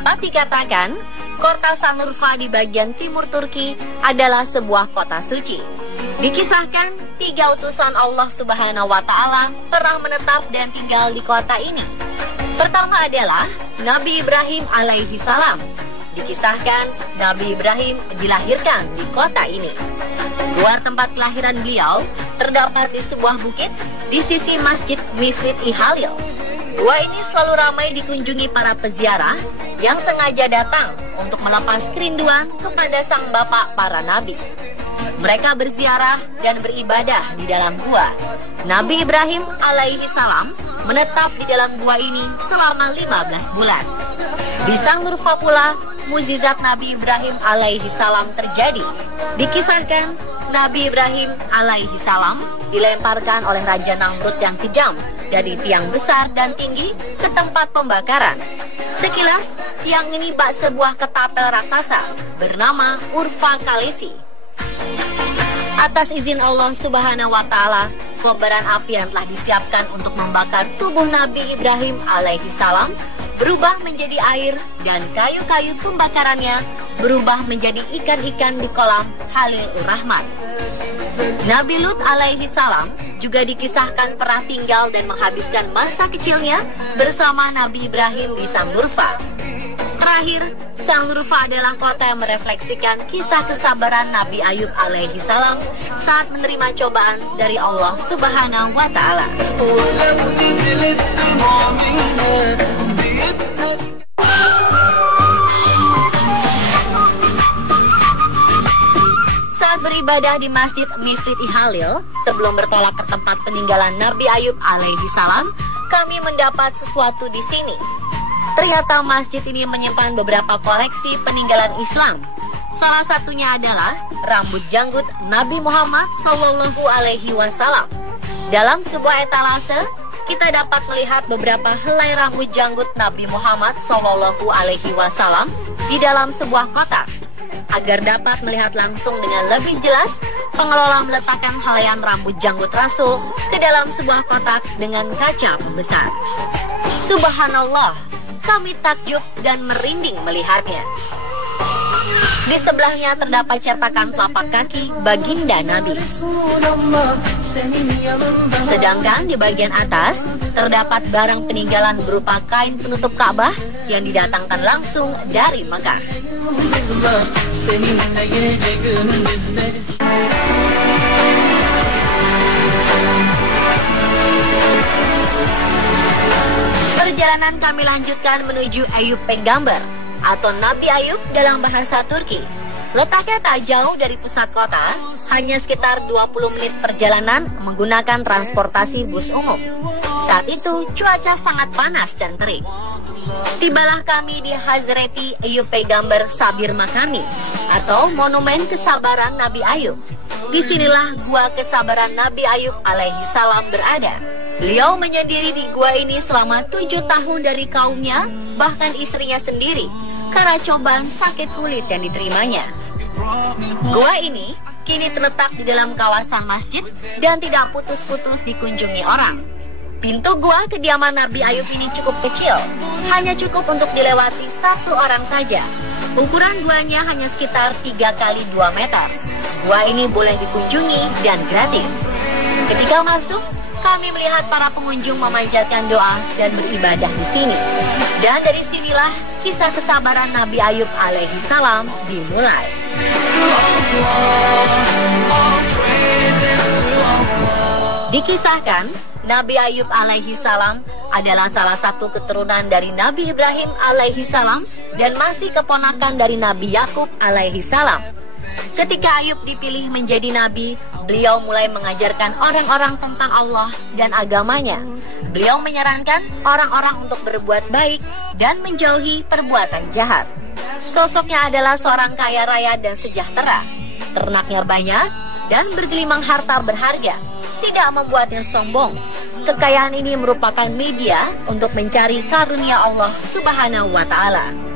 Dapat dikatakan, kota Sanliurfa di bagian timur Turki adalah sebuah kota suci. Dikisahkan, 3 utusan Allah Subhanahu wa Ta'ala pernah menetap dan tinggal di kota ini. Pertama adalah Nabi Ibrahim alaihi salam. Dikisahkan, Nabi Ibrahim dilahirkan di kota ini. Gua tempat kelahiran beliau terdapat di sebuah bukit di sisi Masjid Mifrit Halil. Gua ini selalu ramai dikunjungi para peziarah yang sengaja datang untuk melepas kerinduan kepada sang bapak para nabi. Mereka berziarah dan beribadah di dalam gua. Nabi Ibrahim alaihi salam menetap di dalam gua ini selama 15 bulan. Di Sanliurfa pula, mukjizat Nabi Ibrahim alaihi salam terjadi. Dikisahkan, Nabi Ibrahim alaihi salam dilemparkan oleh Raja Namrud yang kejam dari tiang besar dan tinggi ke tempat pembakaran. Sekilas, tiang ini bak sebuah ketapel raksasa bernama Urfa Kalesi. Atas izin Allah Subhanahu wa Ta'ala, kobaran api yang telah disiapkan untuk membakar tubuh Nabi Ibrahim alaihi salam berubah menjadi air, dan kayu-kayu pembakarannya berubah menjadi ikan-ikan di kolam Halilur Rahman. Nabi Lut alaihi salam juga dikisahkan pernah tinggal dan menghabiskan masa kecilnya bersama Nabi Ibrahim di Sanliurfa. Terakhir, Sanliurfa adalah kota yang merefleksikan kisah kesabaran Nabi Ayub alaihi salam saat menerima cobaan dari Allah Subhanahu wa Ta'ala. Saat beribadah di Masjid Mifrit Halil, sebelum bertolak ke tempat peninggalan Nabi Ayub alaihi salam, kami mendapat sesuatu di sini. Ternyata masjid ini menyimpan beberapa koleksi peninggalan Islam. Salah satunya adalah rambut janggut Nabi Muhammad Sallallahu Alaihi Wasallam. Dalam sebuah etalase, kita dapat melihat beberapa helai rambut janggut Nabi Muhammad Sallallahu Alaihi Wasallam di dalam sebuah kotak. Agar dapat melihat langsung dengan lebih jelas, pengelola meletakkan helaian rambut janggut Rasul ke dalam sebuah kotak dengan kaca pembesar. Subhanallah, kami takjub dan merinding melihatnya. Di sebelahnya terdapat cetakan telapak kaki baginda Nabi. Sedangkan di bagian atas terdapat barang peninggalan berupa kain penutup Ka'bah yang didatangkan langsung dari Mekah. Perjalanan kami lanjutkan menuju Ayub Peygamber atau Nabi Ayub dalam bahasa Turki. Letaknya tak jauh dari pusat kota, hanya sekitar 20 menit perjalanan menggunakan transportasi bus umum. Saat itu cuaca sangat panas dan terik. Tibalah kami di Hazreti Ayub Peygamber Sabir Makami atau Monumen Kesabaran Nabi Ayub. Disinilah gua kesabaran Nabi Ayub alaihi salam berada. Beliau menyendiri di gua ini selama 7 tahun dari kaumnya, bahkan istrinya sendiri, karena cobaan sakit kulit yang diterimanya. Gua ini kini terletak di dalam kawasan masjid dan tidak putus-putus dikunjungi orang. Pintu gua kediaman Nabi Ayub ini cukup kecil, hanya cukup untuk dilewati 1 orang saja. Ukuran guanya hanya sekitar 3 kali 2 meter. Gua ini boleh dikunjungi dan gratis. Ketika masuk, kami melihat para pengunjung memanjatkan doa dan beribadah di sini. Dan dari sinilah kisah kesabaran Nabi Ayub alaihi salam dimulai. Dikisahkan, Nabi Ayub alaihi salam adalah salah satu keturunan dari Nabi Ibrahim alaihi salam dan masih keponakan dari Nabi Yakub alaihi salam. Ketika Ayub dipilih menjadi nabi, beliau mulai mengajarkan orang-orang tentang Allah dan agamanya. Beliau menyarankan orang-orang untuk berbuat baik dan menjauhi perbuatan jahat. Sosoknya adalah seorang kaya raya dan sejahtera. Ternaknya banyak dan bergelimang harta berharga. Tidak membuatnya sombong. Kekayaan ini merupakan media untuk mencari karunia Allah Subhanahu wa Ta'ala.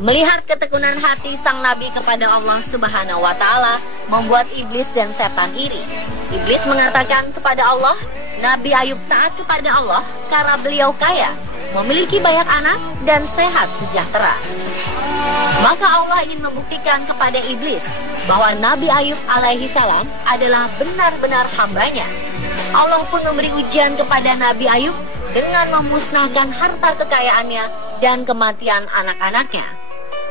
Melihat ketekunan hati sang nabi kepada Allah Subhanahu wa Ta'ala membuat iblis dan setan iri. Iblis mengatakan kepada Allah, Nabi Ayub taat kepada Allah karena beliau kaya. memiliki banyak anak, dan sehat sejahtera. Maka Allah ingin membuktikan kepada iblis bahwa Nabi Ayub alaihi salam adalah benar-benar hambanya. Allah pun memberi ujian kepada Nabi Ayub dengan memusnahkan harta kekayaannya dan kematian anak-anaknya.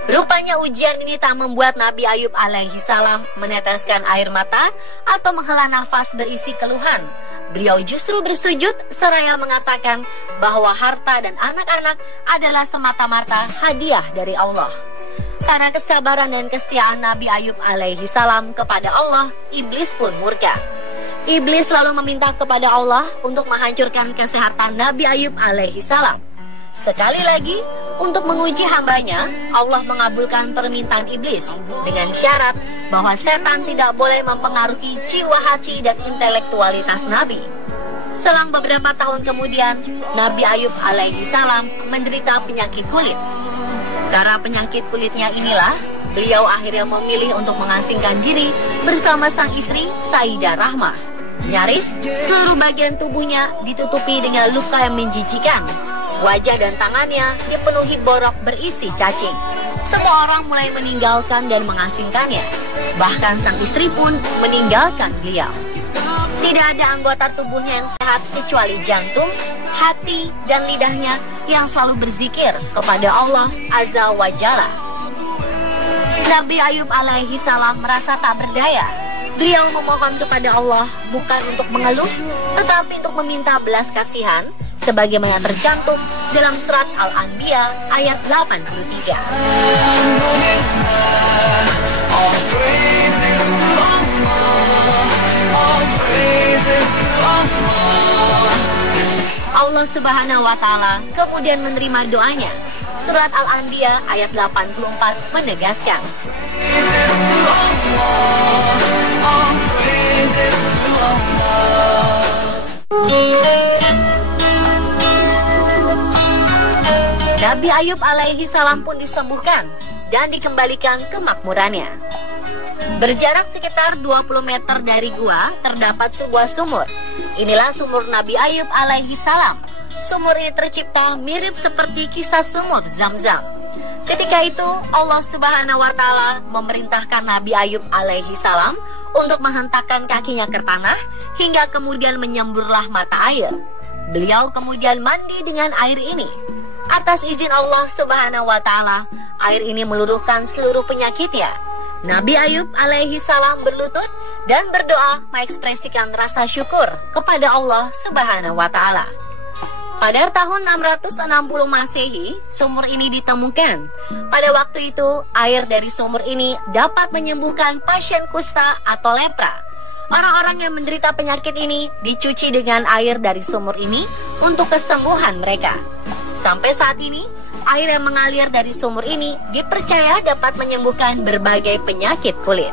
Rupanya ujian ini tak membuat Nabi Ayub alaihi salam meneteskan air mata atau menghela nafas berisi keluhan. Beliau justru bersujud seraya mengatakan bahwa harta dan anak-anak adalah semata-mata hadiah dari Allah. Karena kesabaran dan kesetiaan Nabi Ayub alaihi salam kepada Allah, iblis pun murka. Iblis lalu meminta kepada Allah untuk menghancurkan kesehatan Nabi Ayub alaihi salam. Sekali lagi, untuk menguji hambanya, Allah mengabulkan permintaan iblis dengan syarat bahwa setan tidak boleh mempengaruhi jiwa hati dan intelektualitas Nabi. Selang beberapa tahun kemudian, Nabi Ayub alaihi salam menderita penyakit kulit. Karena penyakit kulitnya inilah, beliau akhirnya memilih untuk mengasingkan diri bersama sang istri Sayyidah Rahmah. Nyaris seluruh bagian tubuhnya ditutupi dengan luka yang menjijikan. Wajah dan tangannya dipenuhi borok berisi cacing. Semua orang mulai meninggalkan dan mengasingkannya. Bahkan sang istri pun meninggalkan beliau. Tidak ada anggota tubuhnya yang sehat kecuali jantung, hati, dan lidahnya yang selalu berzikir kepada Allah Azza wa Jalla. Nabi Ayub alaihi salam merasa tak berdaya. Beliau memohon kepada Allah bukan untuk mengeluh, tetapi untuk meminta belas kasihan, sebagaimana tercantum dalam surat Al-Anbiya ayat 83. Allah Subhanahu wa Ta'ala kemudian menerima doanya. Surat Al-Anbiya ayat 84 menegaskan, Nabi Ayub alaihi salam pun disembuhkan dan dikembalikan kemakmurannya. Berjarak sekitar 20 meter dari gua terdapat sebuah sumur. Inilah sumur Nabi Ayub alaihi salam. Sumur ini tercipta mirip seperti kisah sumur Zam-Zam. Ketika itu Allah Subhanahu wa Ta'ala memerintahkan Nabi Ayub alaihi salam untuk menghentakkan kakinya ke tanah hingga kemudian menyemburlah mata air. Beliau kemudian mandi dengan air ini. Atas izin Allah Subhanahu wa Ta'ala, air ini meluruhkan seluruh penyakitnya. Nabi Ayub alaihi salam berlutut dan berdoa mengekspresikan rasa syukur kepada Allah Subhanahu wa Ta'ala. Pada tahun 660 Masehi, sumur ini ditemukan. Pada waktu itu, air dari sumur ini dapat menyembuhkan pasien kusta atau lepra. Orang-orang yang menderita penyakit ini dicuci dengan air dari sumur ini untuk kesembuhan mereka. Sampai saat ini, air yang mengalir dari sumur ini dipercaya dapat menyembuhkan berbagai penyakit kulit.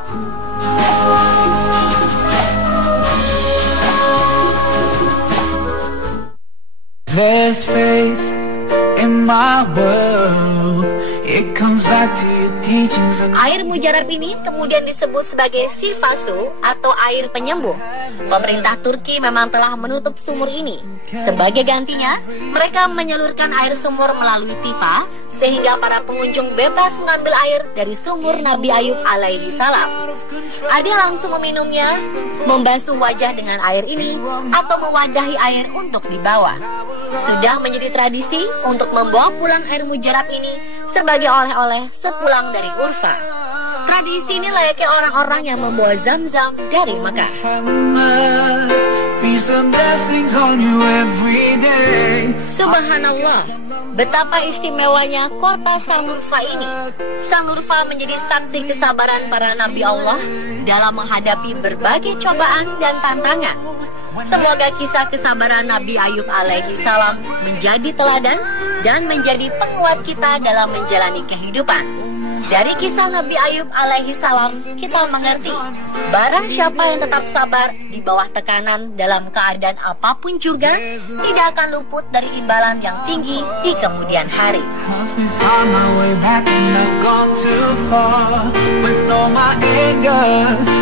There's faith in my world. It comes back to your teachings. Air mujarab ini kemudian disebut sebagai sifasu atau air penyembuh. Pemerintah Turki memang telah menutup sumur ini. Sebagai gantinya, mereka menyalurkan air sumur melalui pipa sehingga para pengunjung bebas mengambil air dari sumur Nabi Ayub alaihi salam. Ada yang langsung meminumnya, membasuh wajah dengan air ini, atau mewadahi air untuk dibawa. Sudah menjadi tradisi untuk membawa pulang air mujarab ini sebagai oleh-oleh sepulang dari Urfa. Tradisi ini layaknya orang-orang yang membawa Zam-Zam dari Mekah. Subhanallah, betapa istimewanya kota Sanurfa ini. Sanurfa menjadi saksi kesabaran para nabi Allah dalam menghadapi berbagai cobaan dan tantangan. Semoga kisah kesabaran Nabi Ayub alaihi salam menjadi teladan dan menjadi penguat kita dalam menjalani kehidupan. Dari kisah Nabi Ayub alaihi salam, kita mengerti barang siapa yang tetap sabar di bawah tekanan dalam keadaan apapun juga tidak akan luput dari imbalan yang tinggi di kemudian hari. Find my way back and I've gone too far. When all my anger